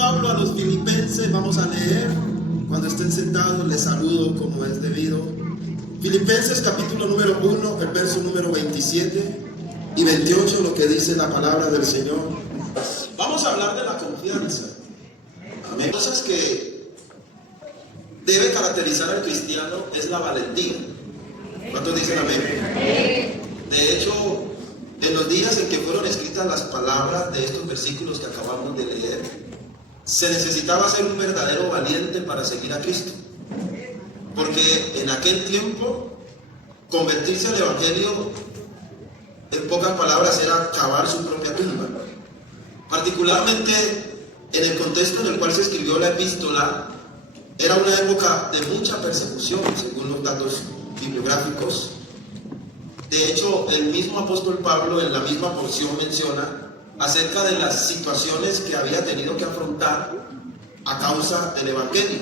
Pablo a los filipenses, vamos a leer. Cuando estén sentados les saludo como es debido. Filipenses capítulo número 1, el verso número 27 y 28, lo que dice la palabra del Señor. Vamos a hablar de la confianza. Amén. Cosas que debe caracterizar al cristiano es la valentía. ¿Cuántos dicen amén? De hecho, en los días en que fueron escritas las palabras de estos versículos que acabamos de leer, se necesitaba ser un verdadero valiente para seguir a Cristo. Porque en aquel tiempo, convertirse al Evangelio, en pocas palabras, era cavar su propia tumba. Particularmente en el contexto en el cual se escribió la epístola, era una época de mucha persecución, según los datos bibliográficos. De hecho, el mismo apóstol Pablo en la misma porción menciona acerca de las situaciones que había tenido que afrontar a causa del Evangelio.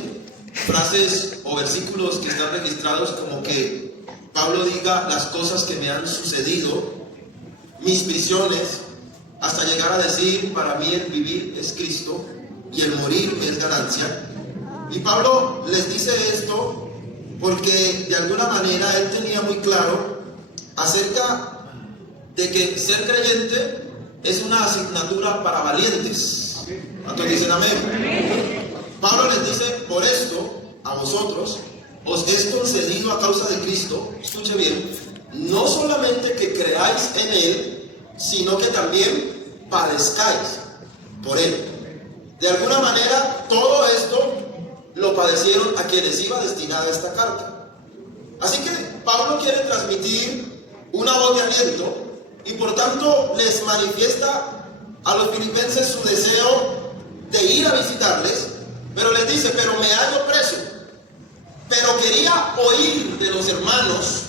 Frases o versículos que están registrados como que Pablo diga las cosas que me han sucedido, mis prisiones, hasta llegar a decir, para mí el vivir es Cristo y el morir es ganancia. Y Pablo les dice esto porque de alguna manera él tenía muy claro acerca de que ser creyente es una asignatura para valientes. ¿Cuántos dicen amén? Pablo les dice, por esto, a vosotros, os es concedido a causa de Cristo, escuche bien, no solamente que creáis en Él, sino que también padezcáis por Él. De alguna manera, todo esto lo padecieron a quienes iba destinada esta carta. Así que Pablo quiere transmitir una voz de aliento y por tanto les manifiesta a los filipenses su deseo de ir a visitarles, pero les dice, pero me hallo preso, pero quería oír de los hermanos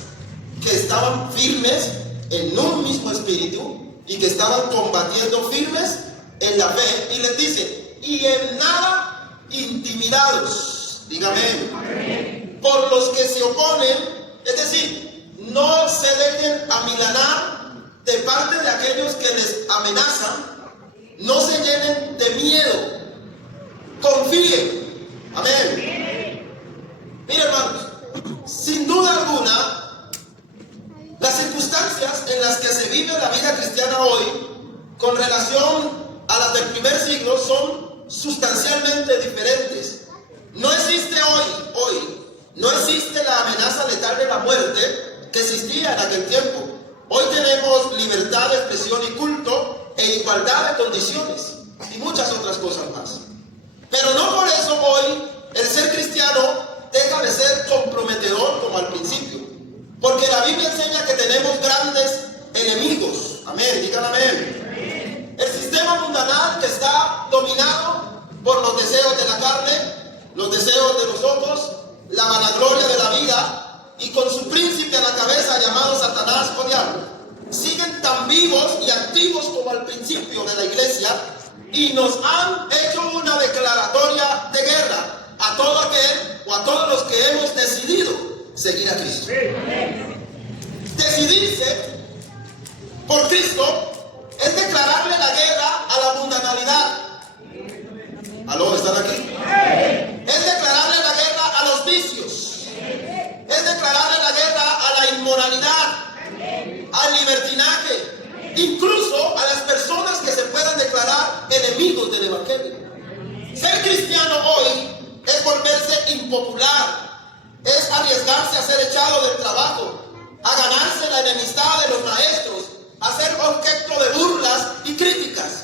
que estaban firmes en un mismo espíritu y que estaban combatiendo firmes en la fe, y les dice, y en nada intimidados, dígame, por los que se oponen, es decir, no se dejen amilanar de parte de aquellos que les amenazan, no se llenen de miedo, confíen, amén. Miren, hermanos, sin duda alguna, las circunstancias en las que se vive la vida cristiana hoy, con relación a las del primer siglo, son sustancialmente diferentes. No existe hoy, no existe la amenaza letal de la muerte que existía en aquel tiempo. Hoy tenemos libertad de expresión y culto e igualdad de condiciones y muchas otras cosas más. Pero no por eso hoy el ser cristiano deja de ser comprometedor como al principio. Porque la Biblia enseña que tenemos grandes enemigos. Amén, digan amén. El sistema mundanal que está dominado por los deseos de la carne, los deseos de los ojos, la vanagloria de la vida, y con su príncipe a la cabeza llamado Satanás o diablo, siguen tan vivos y activos como al principio de la iglesia, y nos han hecho una declaratoria de guerra a todo aquel o a todos los que hemos decidido seguir a Cristo. Decidirse por Cristo es declararle la guerra a la mundanalidad. ¿Aló? ¿Están aquí? Es declararle la guerra a los vicios. Es declararle la guerra a la inmoralidad, al libertinaje, incluso a las personas que se puedan declarar enemigos del Evangelio. Ser cristiano hoy es volverse impopular, es arriesgarse a ser echado del trabajo, a ganarse la enemistad de los maestros, a ser objeto de burlas y críticas.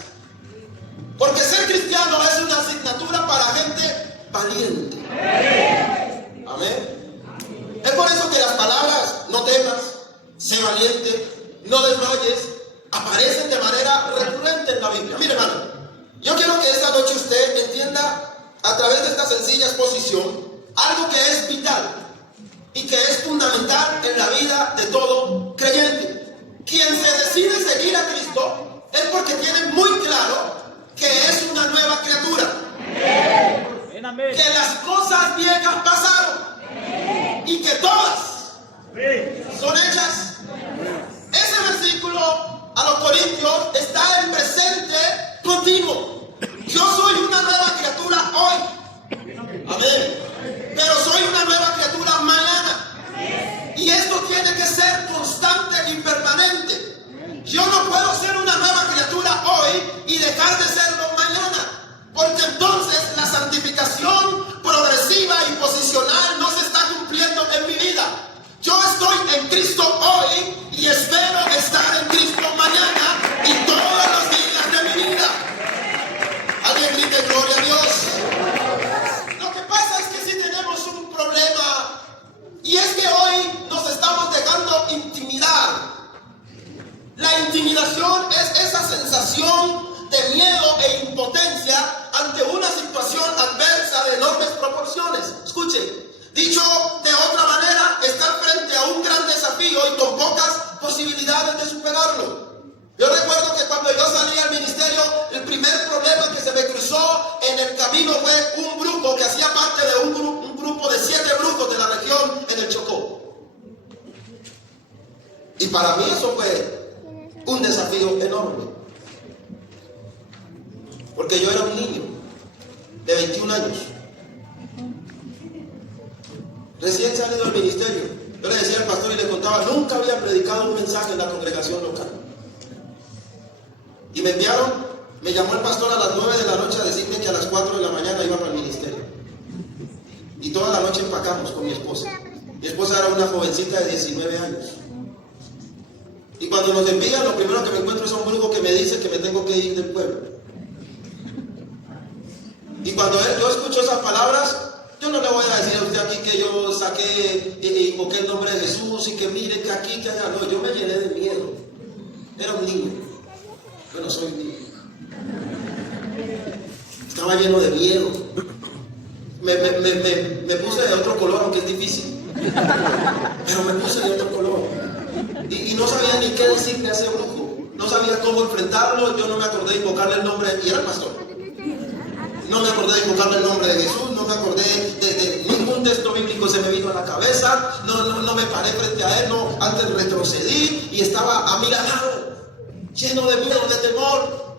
Porque ser cristiano es una asignatura para gente valiente. Amén. Es por eso que las palabras no temas, sé valiente, no desmayes, aparecen de manera recurrente en la Biblia. Mire, hermano, yo quiero que esta noche usted entienda a través de esta sencilla exposición algo que es vital y que es fundamental en la vida de todo creyente. Quien se decide seguir a Cristo es porque tiene muy claro que es una nueva criatura. Que las cosas viejas pasaron y que todas son hechas. Ese versículo a los Corintios está en presente continuo. Yo soy una nueva criatura. dejar de serlo mañana, porque entonces la santificación progresiva y posicional no se está cumpliendo en mi vida. Yo estoy en Cristo hoy y espero estar en Cristo mañana y todos los días de mi vida. Alguien grite gloria a Dios. Lo que pasa es que si tenemos un problema, y es que hoy nos estamos dejando intimidar. La intimidación es esa sensación de miedo e impotencia ante una situación adversa de enormes proporciones. Escuchen, dicho de otra manera, estar frente a un gran desafío y con pocas posibilidades de superarlo. Yo recuerdo que cuando yo salí al ministerio, el primer problema que se me cruzó en el camino fue un brujo que hacía parte de un grupo de 7 brujos de la región en el Chocó. Y para mí eso fue un desafío enorme, porque yo era un niño de 21 años, recién salido del ministerio. Yo le decía al pastor y le contaba, nunca había predicado un mensaje en la congregación local. Y me llamó el pastor a las 9 de la noche a decirme que a las 4 de la mañana iba para el ministerio. Y toda la noche empacamos con mi esposa. Mi esposa era una jovencita de 19 años. Y cuando nos envían, lo primero que me encuentro es un brujo que me dice que me tengo que ir del pueblo. Y cuando yo escucho esas palabras, yo no le voy a decir a usted aquí que yo saqué e invoqué el nombre de Jesús y que mire que aquí, que allá. No, yo me llené de miedo. Era un niño. Yo no soy un niño. Estaba lleno de miedo. Me puse de otro color, aunque es difícil. Pero me puse de otro color. Y no sabía ni qué decirle a ese brujo. No sabía cómo enfrentarlo. Yo no me acordé de invocarle el nombre, y era el pastor. No me acordé de invocarle el nombre de Jesús. No me acordé de ningún texto bíblico, se me vino a la cabeza. No me paré frente a él. No, antes retrocedí y estaba a mi lado, lleno de miedo, de temor.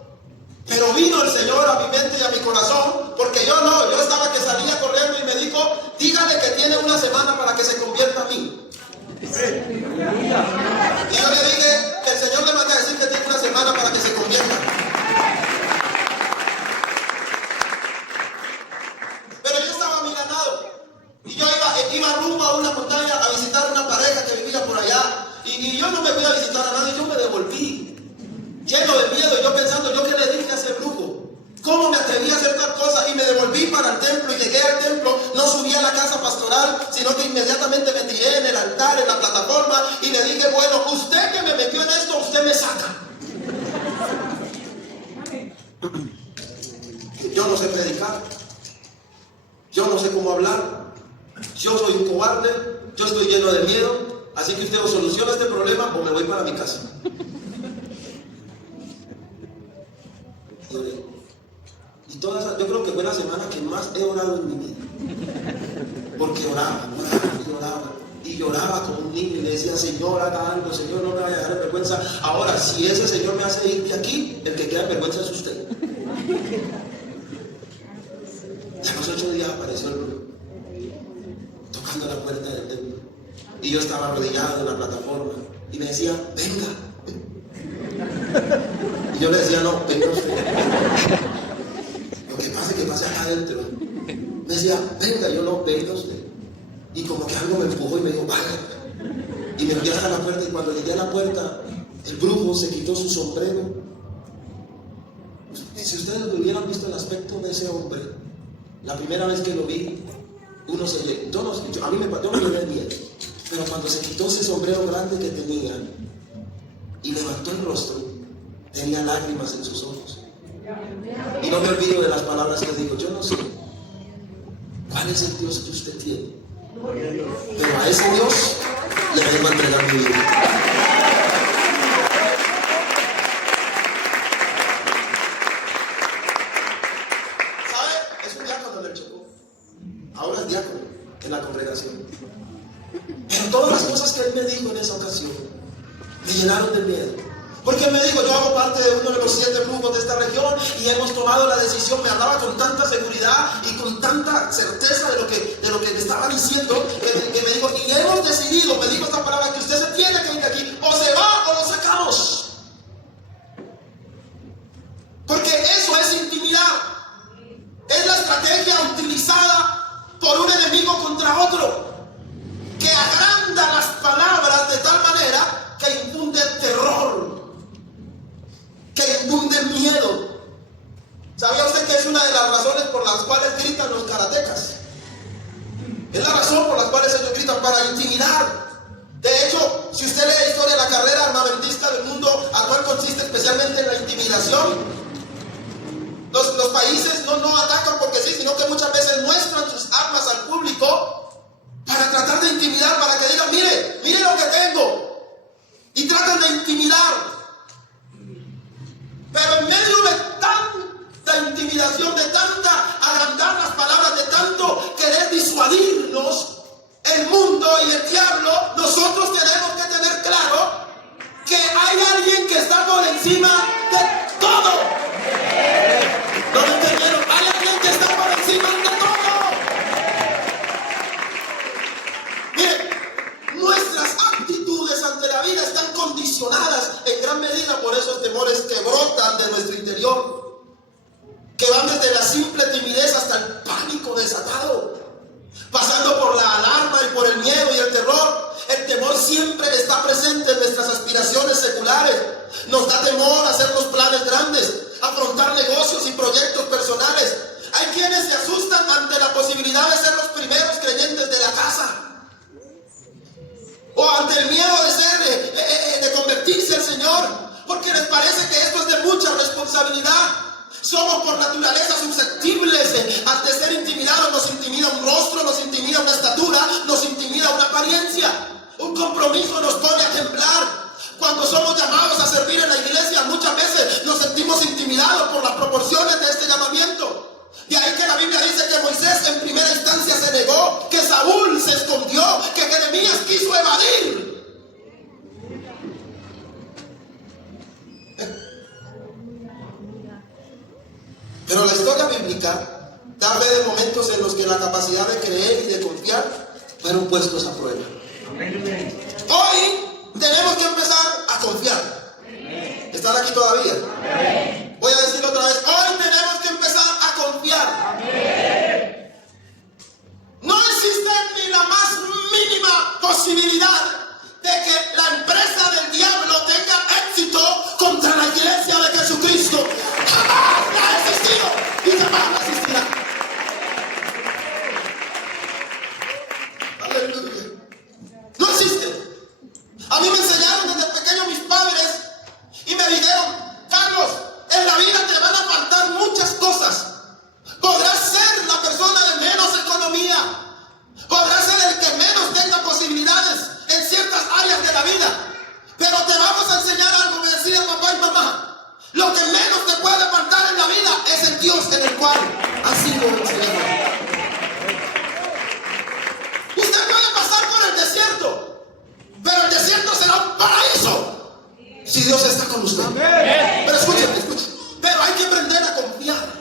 Pero vino el Señor a mi mente y a mi corazón, porque yo estaba que salía corriendo y me dijo, dígale que tiene una semana para que se convierta a mí. Y yo le dije que el Señor le manda a decir que tiene una semana para que se convierta. Pero yo estaba milanado y yo iba rumbo a una montaña a visitar una pareja que vivía por allá, y yo no me fui a visitar a nadie, yo me devolví lleno de miedo, y yo pensando, ¿yo qué le dije a ese brujo? ¿Cómo me atreví a hacer tal cosa? Y me devolví para el templo, y llegué al templo, no subí a la casa pastoral, sino que inmediatamente me tiré en el altar, en la plataforma, y le dije, bueno, usted que me metió en esto, usted me saca. Yo no sé predicar, yo no sé cómo hablar, yo soy un cobarde, yo estoy lleno de miedo, así que usted o soluciona este problema o me voy para mi casa. Y yo creo que fue la semana que más he orado en mi vida, porque oraba y lloraba como un niño, y le decía, Señor, haga algo, Señor, no me vaya a dejar en vergüenza. Ahora, si ese Señor me hace ir de aquí, el que queda en vergüenza es usted. A los 8 días apareció el brujo tocando la puerta del templo, y yo estaba arrodillado en la plataforma y me decía, venga. Y yo le decía, no, venga usted. Lo que pasa es que pase acá adentro. Me decía, venga, yo no, venga usted. Y como que algo me empujó y me dijo, vaya. Y me envió hasta la puerta, y cuando llegué a la puerta, el brujo se quitó su sombrero. Si ustedes hubieran visto el aspecto de ese hombre, la primera vez que lo vi, yo no me llené de miedo. Pero cuando se quitó ese sombrero grande que tenía y levantó el rostro, tenía lágrimas en sus ojos. Y no me olvido de las palabras que digo, yo no sé cuál es el Dios que usted tiene, pero a ese Dios le vengo a entregar mi vida. ¿Sabe? Es un diácono en el Chocó. Ahora es diácono en la congregación. Pero todas las cosas que él me dijo en esa ocasión me llenaron de miedo. Porque él me dijo, yo hago parte de uno de los 7 brujos de esta región y hemos tomado la decisión. Me hablaba con tanta seguridad y con tanta certeza de lo que me estaba diciendo, que me dijo, y hemos decidido, me dijo esta palabra, que usted se tiene que ir de aquí, o se va o lo sacamos. Porque eso es intimidad. Es la estrategia utilizada por un enemigo contra otro, que agranda las palabras de tal manera que infunde terror, que infunde miedo. ¿Sabía usted que es una de las razones por las cuales gritan los karatecas? Es la razón por la cual ellos gritan, para intimidar. De hecho, si usted lee la historia de la carrera armamentista del mundo actual, consiste especialmente en la intimidación. Los países no atacan porque sí, sino que muchas veces muestran sus armas al público para tratar de intimidar, para que digan, mire lo que tengo. Y tratan de intimidar. Pero en medio de tanta intimidación, de tanta agrandar las palabras, de tanto querer disuadirnos, el mundo y el diablo, nosotros tenemos que tener claro que hay alguien que está por encima de todo. ¿No me entendieron? Hay alguien que está por encima de todo. Mire, nuestras actitudes ante la vida están condicionadas en gran medida por esos temores que brotan de nuestro interior, que van desde la simple timidez hasta el pánico desatado, pasando por la alarma y por el miedo y el terror. El temor siempre está presente en nuestras aspiraciones seculares. Nos da temor hacer los planes grandes, afrontar negocios y proyectos personales. Hay quienes se asustan ante la posibilidad de ser los primeros creyentes de la casa, o ante el miedo de convertirse al Señor, porque les parece que esto es de mucha responsabilidad. Somos por naturaleza susceptibles ante ser intimidados. Nos intimida un rostro, nos intimida una estatura, nos intimida una apariencia. Un compromiso nos pone a temblar. Cuando somos llamados a servir en la iglesia, muchas veces nos sentimos intimidados por las proporciones de este llamamiento. De ahí que la Biblia dice que Moisés en primera instancia se negó, que Saúl se escondió, que Jeremías quiso evadir. Pero la historia bíblica da fe de momentos en los que la capacidad de creer y de confiar fueron puestos a prueba. Hoy tenemos que empezar a confiar. ¿Están aquí todavía? Voy a decirlo otra vez. Hoy tenemos que empezar a confiar. No existe ni la más mínima posibilidad de que la empresa del diablo tenga éxito contra la iglesia de Jesucristo. Jamás ha existido y jamás existirá. Aleluya. No existe. A mí me enseñaron desde pequeño mis padres y me dijeron, Carlos, en la vida te van a faltar muchas cosas. Podrás ser la persona de menos economía, podrás ser el que menos tenga posibilidades en ciertas áreas de la vida, pero te vamos a enseñar algo, me decía papá y mamá. Lo que menos te puede faltar en la vida es el Dios en el cual has sido enseñado. Usted puede pasar por el desierto, pero el desierto será un paraíso si Dios está con usted. Pero escúcheme, pero hay que aprender a confiar.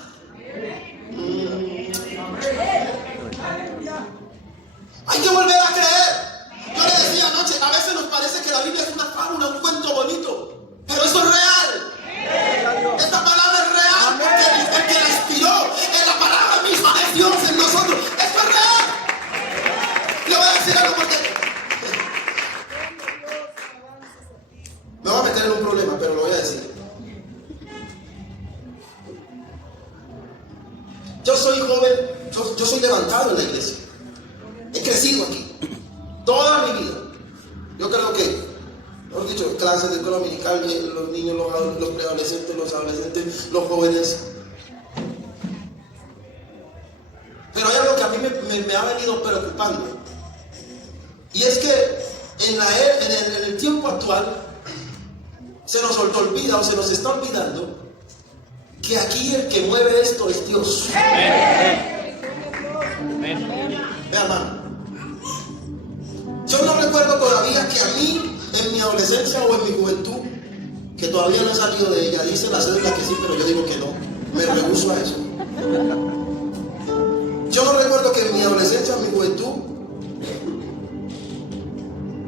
Hay que volver a creer. Yo le decía anoche, a veces nos parece que la Biblia es una fábula, un cuento bonito, pero eso es real. Esta palabra es real, porque el que la inspiró en la palabra misma es Dios en nosotros. Esto es real. Le voy a decir algo porque me voy a meter en un problema, pero lo voy a decir. Yo soy joven, yo soy levantado en la iglesia. He crecido aquí toda mi vida. Yo creo que, mejor dicho, clases de escuela dominical, los niños, los preadolescentes, los adolescentes, los jóvenes. Pero hay algo que a mí me ha venido preocupando. Y es que en el tiempo actual se nos olvida o se nos está olvidando que aquí el que mueve esto es Dios. Ve, hermano. Yo no recuerdo todavía que a mí, en mi adolescencia o en mi juventud, que todavía no he salido de ella, dice la cédula que sí, pero yo digo que no. Me rehúso a eso. Yo no recuerdo que en mi adolescencia o en mi juventud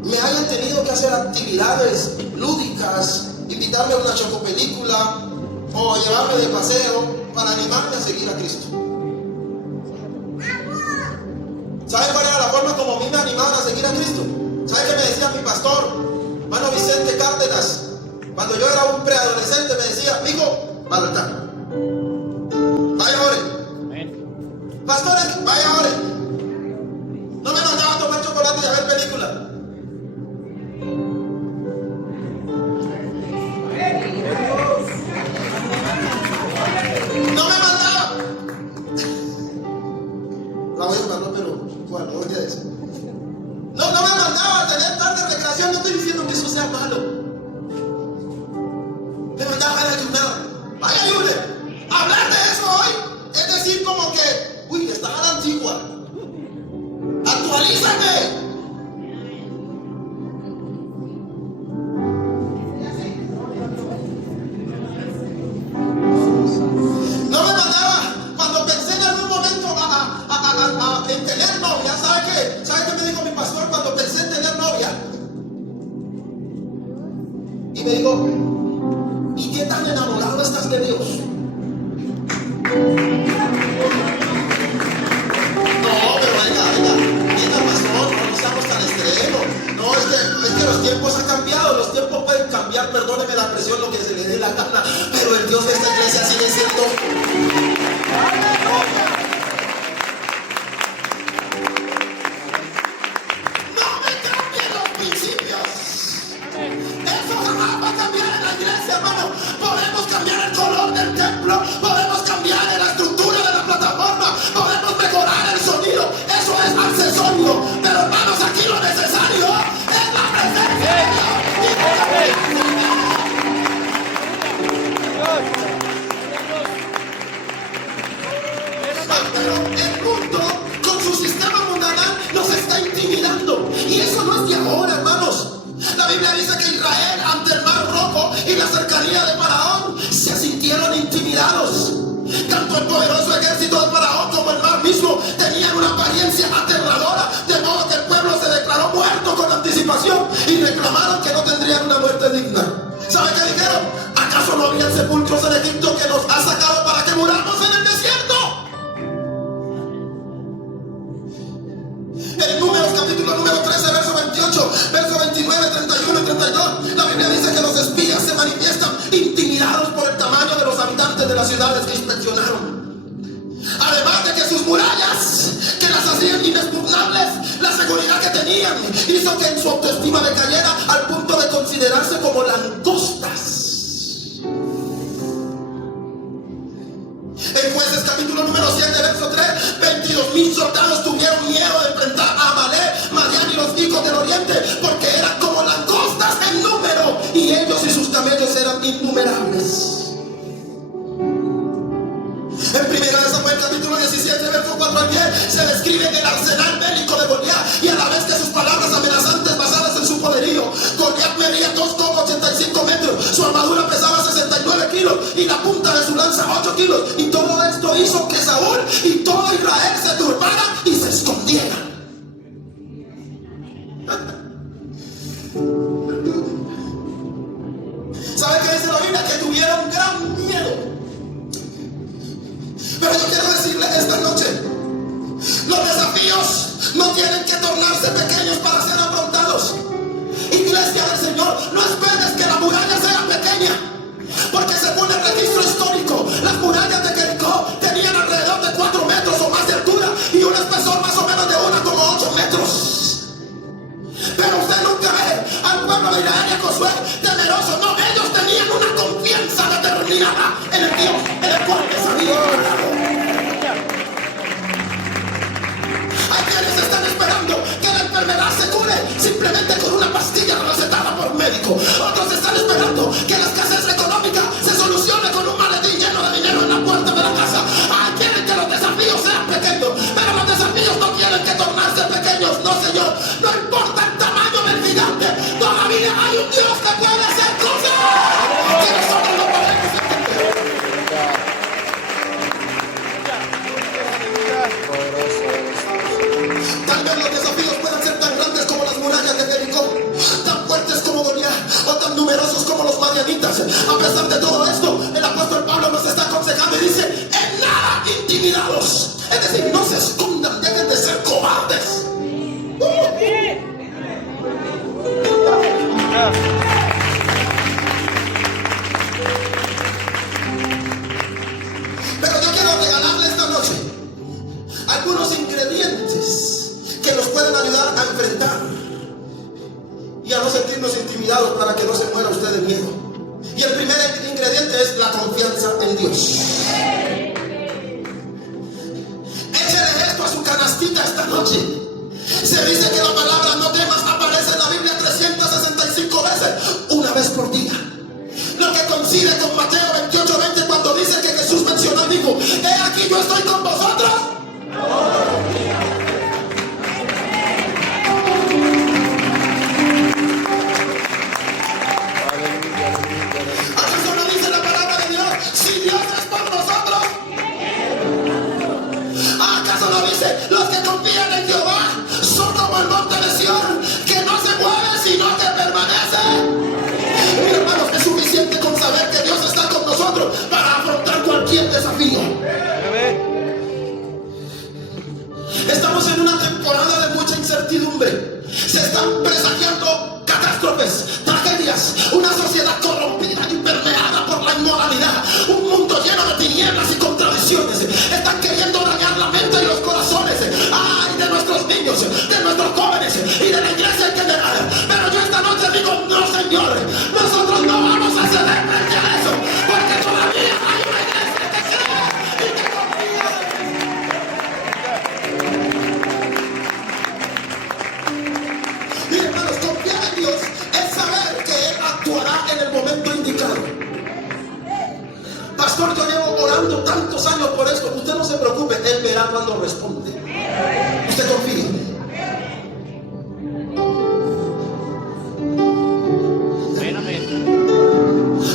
me hayan tenido que hacer actividades lúdicas, invitarme a una chocopelícula o llevarme de paseo para animarme a seguir a Cristo. ¿Saben cuál era la forma como a mí me animaban a seguir a Cristo? ¿Saben qué me decía mi pastor, hermano Vicente Cárdenas? Cuando yo era un preadolescente me decía: hijo, va al altar, vaya ore. Pastores, vaya ore. No me mandaba a tomar chocolate y a ver películas. No me mandaba. La voy a mandar, pero bueno, voy a decir. No me mandaba a tener tarde de recreación. No estoy diciendo que eso sea malo. Me mandaba a ayunar. Vaya, ayude. Hablar de eso hoy es decir como que, uy, está a la antigua. Actualízate. No me mandaba cuando pensé en algún momento en tener novia. ¿Sabe qué? ¿Sabe qué me dijo mi pastor cuando pensé en tener novia? Y me dijo: ¿y qué tan enamorado estás de Dios? No, pero venga, pastor, no estamos tan extremos. No, es que los tiempos han cambiado, los tiempos pueden cambiar, perdóneme la presión, lo que se le dé la gana, pero el Dios de esta iglesia sigue siendo. No me cambien los principios. Eso jamás va a cambiar en la iglesia, hermano. Podemos cambiar el color del templo, podemos cambiar la estructura de la plataforma, podemos mejorar el sonido, eso es accesorio, pero hermanos, aquí lo necesario es la presencia de Dios. Pero el mundo con su sistema mundanal nos está intimidando, y eso no es de ahora, hermanos. La Biblia dice que Israel, ante el mar rojo y la cercanía de Faraón, se sintieron intimidados. Tanto el poderoso ejército de Faraón como el mar mismo tenían una apariencia aterradora, de modo que el pueblo se declaró muerto con anticipación y reclamaron que no tendrían una muerte digna. ¿Sabe qué dijeron? ¿Acaso no habían sepulcros en Egipto que nos ha sacado para que muramos en el desierto? En Números capítulo número 13, verso 28, verso 29, 31 y 32, la Biblia dice que los espías se manifiestan intimidados por el tamaño de los habitantes de las ciudades que inspeccionaron. Además de que sus murallas, que las hacían inexpugnables, la seguridad que tenían hizo que en su autoestima decayera al punto de considerarse como langostas. En Jueces capítulo número 7, verso 3, 22,000 soldados tuvieron miedo de enfrentar a Amalek, Madián y los hijos del oriente, porque eran como langostas en número, y ellos y sus camellos eran innumerables. En primera de Samuel capítulo 17, verso 4 al 10, se describe el arsenal bélico de Goliat, y a la vez que sus palabras amenazantes basadas en su poderío. Goliat medía 2,85 metros, su armadura pesaba 69 kilos y la punta de su lanza 8 kilos, y todo esto hizo que Saúl y todo Israel se turbaran y se escondieran. ¿Sabe qué dice la Biblia? Que tuvieron gran miedo. Pero yo quiero decirle esta noche, los desafíos no tienen que tornarse pequeños para ser afrontados. Iglesia del Señor, no esperes que la muralla sea pequeña, porque según el registro histórico, las murallas de Jericó tenían alrededor de 4 metros o más de altura y un espesor más o menos de 1,8 metros. Pero usted nunca ve al pueblo de Israel y a Josué temeroso. No, ellos tenían una confianza determinada en el Dios en el cual les había hablado. Hay quienes están esperando que la enfermedad se cure simplemente con una pastilla recetada por un médico. Otros están esperando que la escasez económica se solucione con un maletín lleno de dinero en la puerta de la casa. Quieren que los desafíos sean pequeños, pero los desafíos no tienen que tornarse pequeños. No, Señor, no importa el tamaño del gigante, todavía hay un Dios que puede hacer cosas que nosotros no podemos entender. Tal vez los desafíos puedan ser tan grandes como las murallas de Jericó, tan fuertes como Goliat o tan numerosos como los madianitas. A pesar de todo esto, el apóstol Pablo intimidados. Es decir, no se escondan, dejen de ser cobardes. Pero yo quiero regalarle esta noche algunos ingredientes que nos pueden ayudar a enfrentar y a no sentirnos intimidados, para que no se muera usted de miedo. Y el primer ingrediente es la confianza en Dios. Échele esto a su canastita esta noche. Se dice que la palabra no temas aparece en la Biblia 365 veces, una vez por día. Lo que coincide con Mateo 28:20, cuando dice que Jesús mencionó y dijo: he aquí yo estoy con vosotros. ¿Acaso no dice la palabra de Dios? Si Dios es por nosotros, ¿acaso no dice: los que confían en Jehová son como el monte de Sión, que no se mueve sino que permanece? Mira, hermanos, es suficiente con saber que Dios está con nosotros para afrontar cualquier desafío. Estamos en una temporada de mucha incertidumbre. Se están presagiando catástrofes, tragedias, una sociedad corrompida y permeada por la inmoralidad, un mundo lleno de tinieblas y contradicciones. Están queriendo dañar la mente y los corazones, ay, de nuestros niños, de nuestros jóvenes y de la iglesia en general. Pero yo esta noche digo: no, Señor, nosotros no vamos a ceder frente a eso, porque todavía hay una iglesia que cree y que confía. Y hermanos, confiar en Dios es saber que Él actuará en el momento indicado. Pastor, yo llevo orando tantos años por esto. Usted no se preocupe, Él verá cuando responde. Usted confía.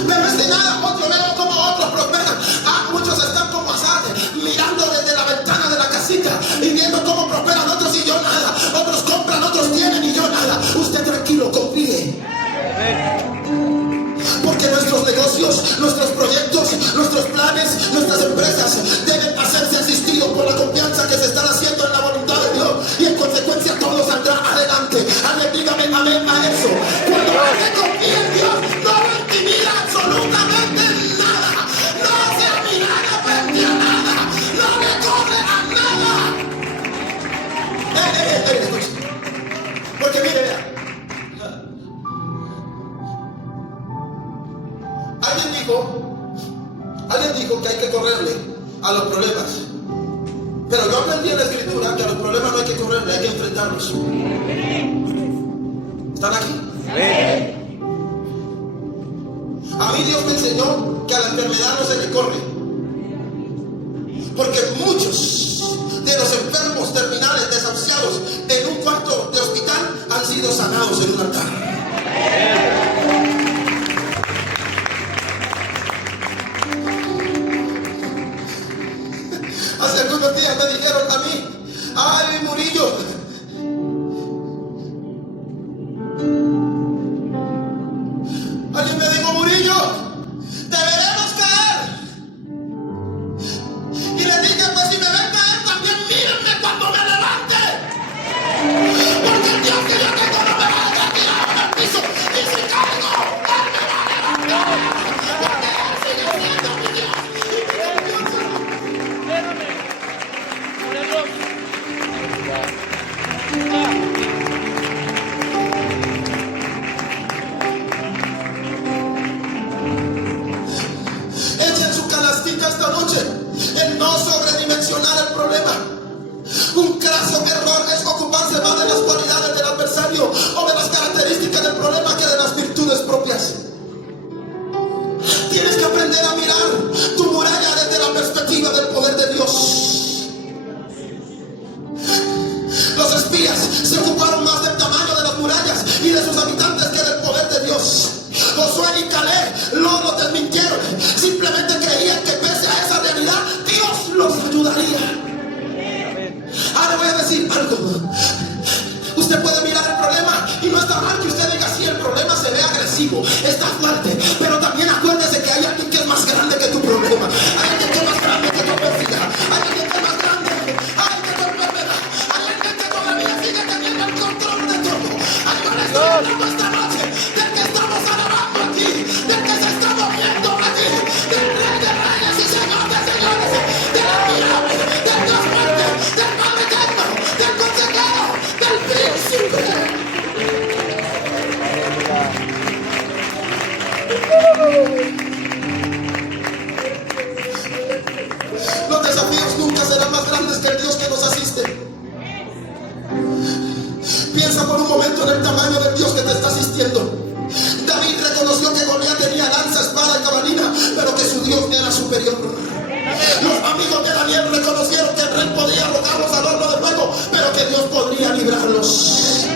Pero es que nada, yo veo como otros prosperan. Muchos están como Asad, mirando desde la ventana de la casita y viendo cómo prosperan otros y yo nada. Otros compran, otros tienen y yo nada. Usted tranquilo, confíe. Porque nuestros negocios, nuestros proyectos, nuestros planes, nuestras empresas deben hacerse asistidos por la confianza que se están haciendo en la voluntad de Dios, y en consecuencia todo saldrá adelante. Alguien dígame amén a eso. Cuando alguien confía en Dios, no lo intimida absolutamente nada, no se amilana frente a nada, no le corre a nada. Escuche. Porque mire, vea, alguien dijo que hay que correrle a los problemas. Pero yo aprendí en la escritura que a los problemas no hay que correrle, hay que enfrentarlos. ¿Están aquí? A mí Dios me enseñó que a la enfermedad no se le corre, porque muchos de los enfermos terminales desahuciados en un cuarto de hospital han sido sanados en un altar. Hace algunos días me dijeron a mí: ay, Murillo, alguien me dijo: Murillo, deberemos caer. Y le dije: pues si me ven caer, también mírenme cuando me levante, porque el Dios que yo tengo no me va a dejar tirado en el piso, y si caigo, Él me va a levantar, porque Él sigue siendo mi Dios y mi confianza. Echen su canastita esta noche en no sobredimensionar el problema. Un craso error es ocuparse más de las cualidades del adversario o de las características del problema que de las virtudes propias. Tienes que aprender a mirar tu muralla desde la perspectiva del poder de Dios. Los espías se ocuparon más del tamaño de las murallas y de sus habitantes que del poder de Dios. Josué y Caleb no lo desmintieron, simplemente creían que pese a esa realidad Dios los ayudaría. Ahora voy a decir algo. Usted puede mirar el problema y no está mal que usted diga: sí, el problema se ve agresivo, está fuerte, pero también acuérdese que hay alguien que es más grande que tu problema, hay alguien que es más grande que tu adversidad, hay alguien momento en el tamaño del Dios que te está asistiendo. David reconoció que Goliat tenía lanza, espada y jabalina, pero que su Dios era superior. Los amigos de Daniel reconocieron que el rey podía arrojarlos al horno de fuego, pero que Dios podría librarlos.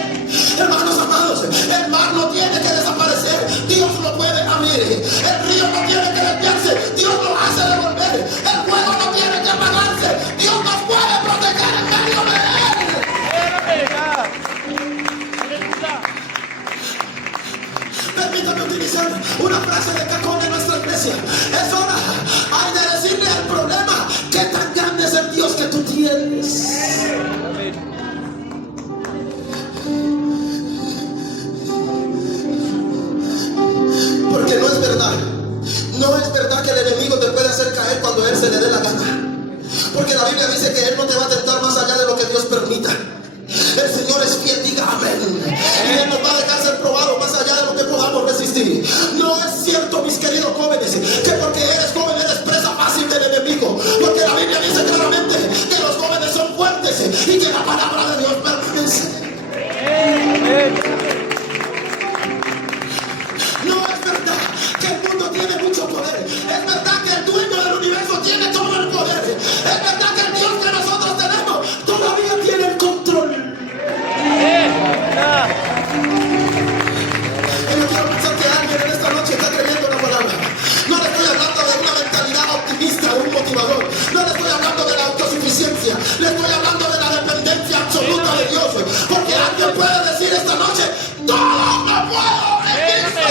Hermanos amados, el mar no tiene que desaparecer, Dios lo puede abrir. El río no tiene que desviarse, Dios lo hace devolver. El fuego no tiene que apagarse, Dios nos puede proteger en medio de él. Permítame utilizar una frase de cajón de nuestra iglesia. Es hora, hay de decirle al problema qué tan grande es el Dios que tú tienes. Porque no es verdad. No es verdad que el enemigo te puede hacer caer cuando a él se le dé la gana. Porque la Biblia dice que él no te va a tentar más allá de lo que Dios permita. El Señor es fiel, diga amén. Y Él nos va a dejar ser probado más allá de lo que podamos resistir. No es cierto, mis queridos jóvenes, que porque eres joven eres presa fácil del enemigo. Porque la Biblia dice claramente que los jóvenes son fuertes y que la palabra de Dios permanece. No es verdad que el mundo tiene mucho poder. Es verdad que el dueño del universo tiene todo el poder. Es verdad que el Dios que nosotros tenemos todavía tiene el control. Yo quiero pensar que alguien en esta noche está creyendo la palabra. No le estoy hablando de una mentalidad optimista o un motivador. No le estoy hablando de la autosuficiencia. Le estoy hablando de la dependencia absoluta de Dios. Porque alguien puede decir esta noche: todo lo puedo en Cristo.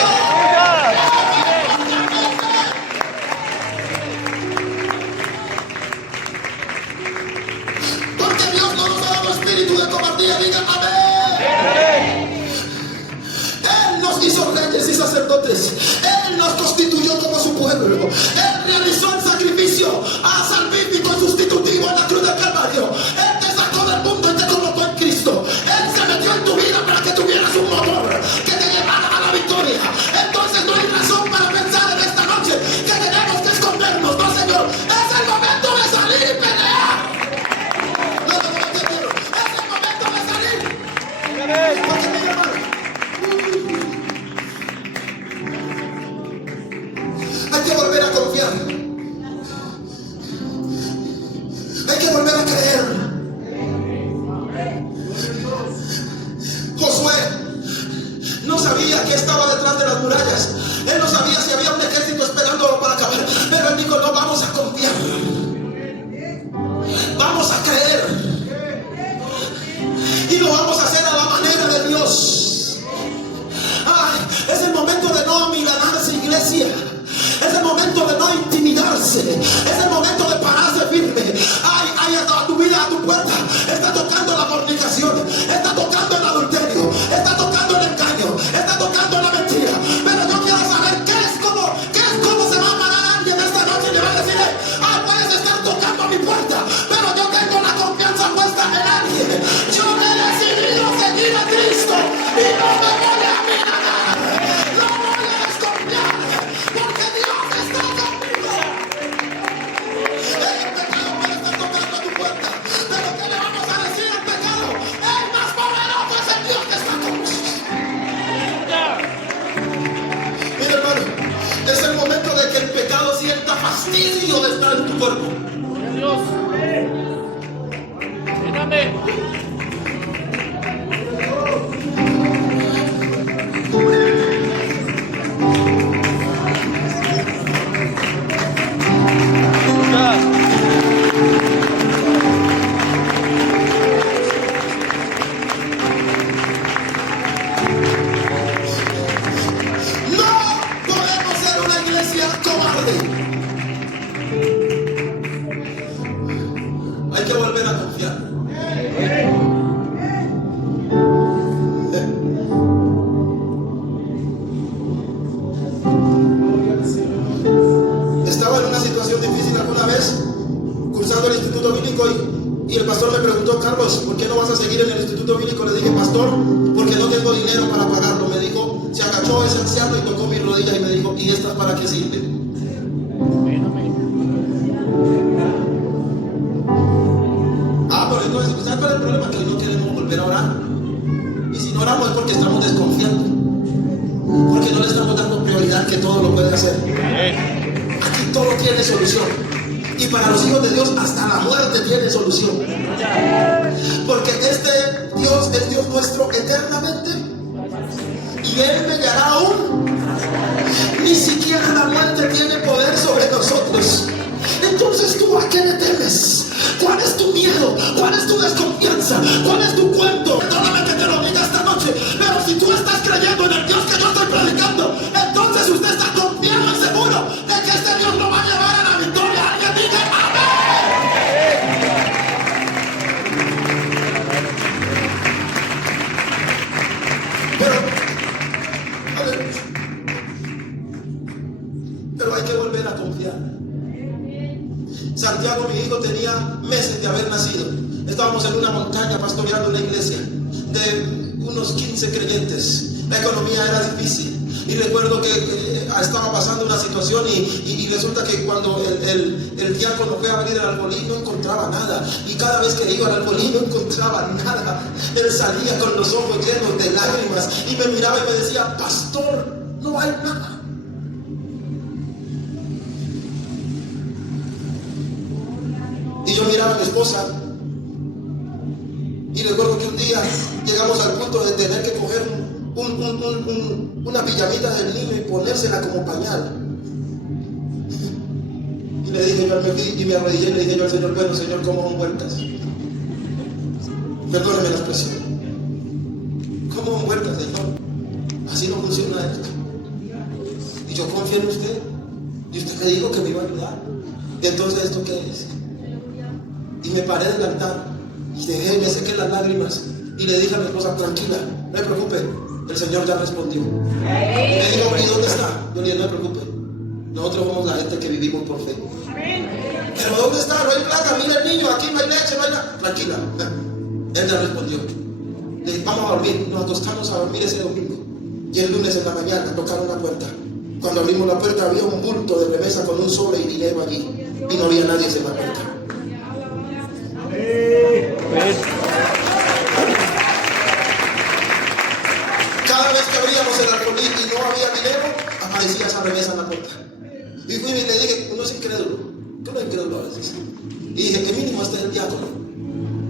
Porque Dios no nos ha dado espíritu de cobardía. Diga amén. Él nos hizo reyes y sacerdotes. Él nos constituyó como su pueblo. Él realizó el sacrificio salvífico y sustitutivo en la cruz del Calvario. Él te sacó del mundo y te colocó en Cristo. Él se metió en tu vida para que tuvieras un motor que te llevara a la victoria. Entonces no hay razón para pensar en esta noche que tenemos que escondernos. No, Señor, es el momento de salir y pelear. No me entendieron. Es el momento de salir. Porque mi hermano, hay que volver a confiar. Hay que volver a creer. Josué no sabía que estaba detrás de las murallas. Él no sabía si había un ejército esperándolo para acabar. Pero él dijo: no, vamos a confiar. Vamos a creer. Y lo vamos a hacer a la manera de Dios. Ay, es el momento de no amilanarse, iglesia. Es el momento de no intimidarse. Es el momento de pararse firme. Ay, a tu vida, a tu puerta está tocando la fornicación, está tocando el adulterio, está tocando el engaño, está tocando la mentira. Pero yo quiero saber qué es cómo se va a parar alguien esta noche y le va a decir: puedes estar tocando mi puerta, pero yo tengo la confianza puesta en alguien. Yo he decidido seguir a Cristo y no me voy a mirar. No voy a desconfiar, porque Dios está conmigo. El pecado puede estar tocando tu puerta, pero ¿qué le vamos a decir al pecado? El más poderoso es el Dios que está con nosotros. Mira, hermano, es el momento de que el pecado sienta fastidio de estar en tu cuerpo. Dios. Amén. Hay que volver a confiar. Estaba en una situación difícil alguna vez, cursando el instituto bíblico, y el pastor me preguntó: Carlos, ¿por qué no vas a seguir en el instituto bíblico? Le dije: pastor, porque no tengo dinero para pagarlo. Me dijo, se agachó ese anciano y tocó mis rodillas y me dijo: ¿y estas para qué sirven? Pero entonces, ¿sabes cuál es el problema? Que hoy no queremos volver a orar. Y si no oramos es porque estamos desconfiando, porque no le estamos dando prioridad que todo lo puede hacer. Aquí todo tiene solución. Y para los hijos de Dios hasta la muerte tiene solución. Porque este Dios es Dios nuestro eternamente. Y Él me dará aún. Ni siquiera la muerte tiene poder sobre nosotros. Entonces, ¿tú a qué le temes? ¿Cuál es tu miedo? ¿Cuál es tu desconfianza? ¿Cuál es tu cuento? Perdóname que te lo diga esta noche, pero si tú estás creyendo en el Dios que yo estoy predicando, entonces usted está confiado y seguro de que este Dios lo va a llevar a la victoria. Alguien diga amén. Pero hay que volver a confiar. Santiago, mi hijo, tenía meses de haber nacido. Estábamos en una montaña pastoreando una iglesia de unos 15 creyentes. La economía era difícil. Y recuerdo que estaba pasando una situación y resulta que cuando el diácono fue a abrir el alfolí no encontraba nada. Y cada vez que iba al alfolí no encontraba nada. Él salía con los ojos llenos de lágrimas y me miraba y me decía: pastor, no hay nada. Y yo miraba a mi esposa y recuerdo que un día llegamos al punto de tener que coger una pijamita del niño y ponérsela como pañal. Y le dije yo, y me arrodillé y le dije yo al Señor: bueno, Señor, ¿cómo son muertas? Perdóneme la expresión. ¿Cómo son muertas, Señor? Así no funciona esto. Y yo confío en usted. Y usted me dijo que me iba a ayudar. Y entonces, ¿esto qué es? Y me paré del altar y me sequé las lágrimas y le dije a mi esposa: tranquila, no me preocupe, el Señor ya respondió. Y me dijo: ¿y dónde está? Yo le dije: no me preocupe, nosotros somos la gente que vivimos por fe. Pero ¿dónde está? No hay plata, mira el niño, aquí no hay leche, no hay nada. Tranquila, Él ya respondió. Le dije: vamos a dormir. Nos acostamos a dormir ese domingo y el lunes en la mañana tocaron la puerta. Cuando abrimos la puerta había un bulto de remesa con un sobre y dinero allí y no había nadie en la puerta. Cada vez que abríamos el alfolí y no había dinero, aparecía esa remesa en la puerta. Y fui y le dije: uno es incrédulo. ¿Qué no es incrédulo a veces? Y dije: que mínimo este es el diácono,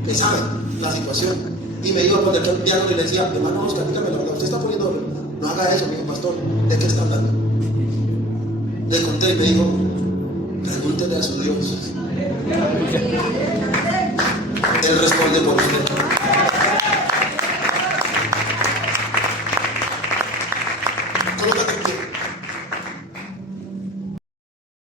que sabe la situación. Y me iba a poner el diácono y le decía: hermano Oscar, dígame la verdad, usted está poniendo oro. No haga eso, mi pastor. ¿De qué está hablando? Le conté y me dijo: pregúntele a su Dios. Él responde por usted.